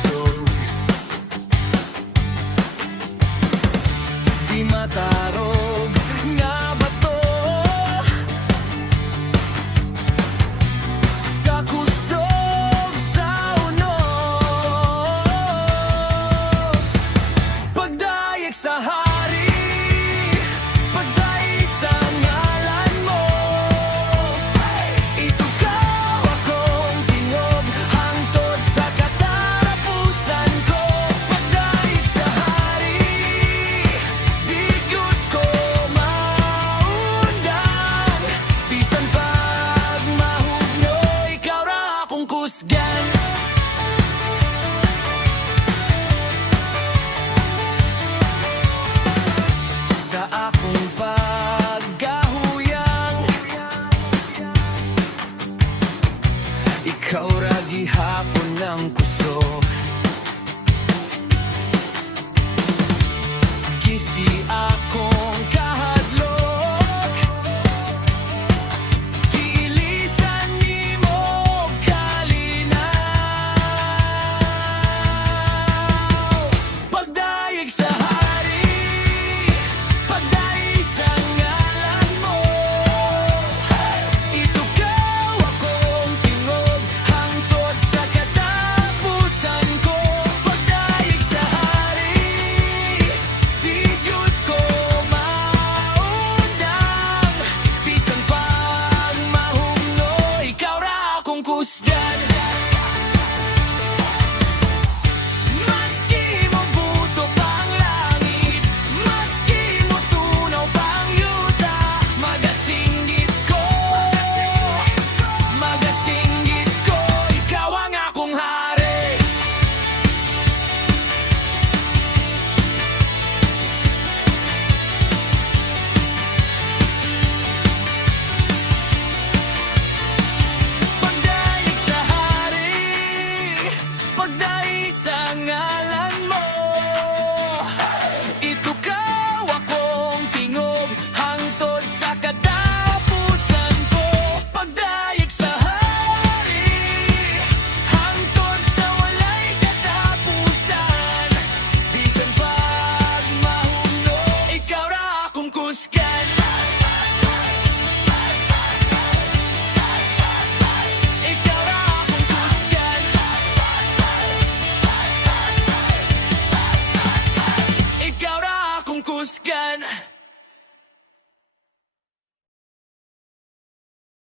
kusog. Di matarog nga ba to sa kusog sa unos? Pagdayeg sa hari, pagdayeg sa ngalan mo. Itugaw akong tingog hangtod sa katarapusan ko. Pagdayeg sa hari, di gyud ko maundang. Bisan pag mahugno, ikaw ra akong kusgan. Sa akong paggahuyang, ikaw ra gihapon ng kusog. Kisi akong kahadlok, kiilisan nimo kalinaw. Pagdayeg sa hari, pagdayeg sa ngalan mo. Itugaw akong tingog hangtod sa katapusan ko. Pagdayeg sa hari, di gyud ko maundang. Bisan pag mahumno, ikaw ra akong kusgan. Maski mabuto pang langit, maski motunaw pang yuta, magasinggit ko, ikaw ang akong hari. Pagdayeg sa hari, pagdayeg sa ngalan mo. Itugaw akong tingog hangtod sa katapusan ko. Pagdayeg sa hari, hangtod sa walay katapusan. Bisan pag mahumno, ikaw ra akong kusgan. Ikaw ra akong kusgan. Ikaw ra akong kusgan.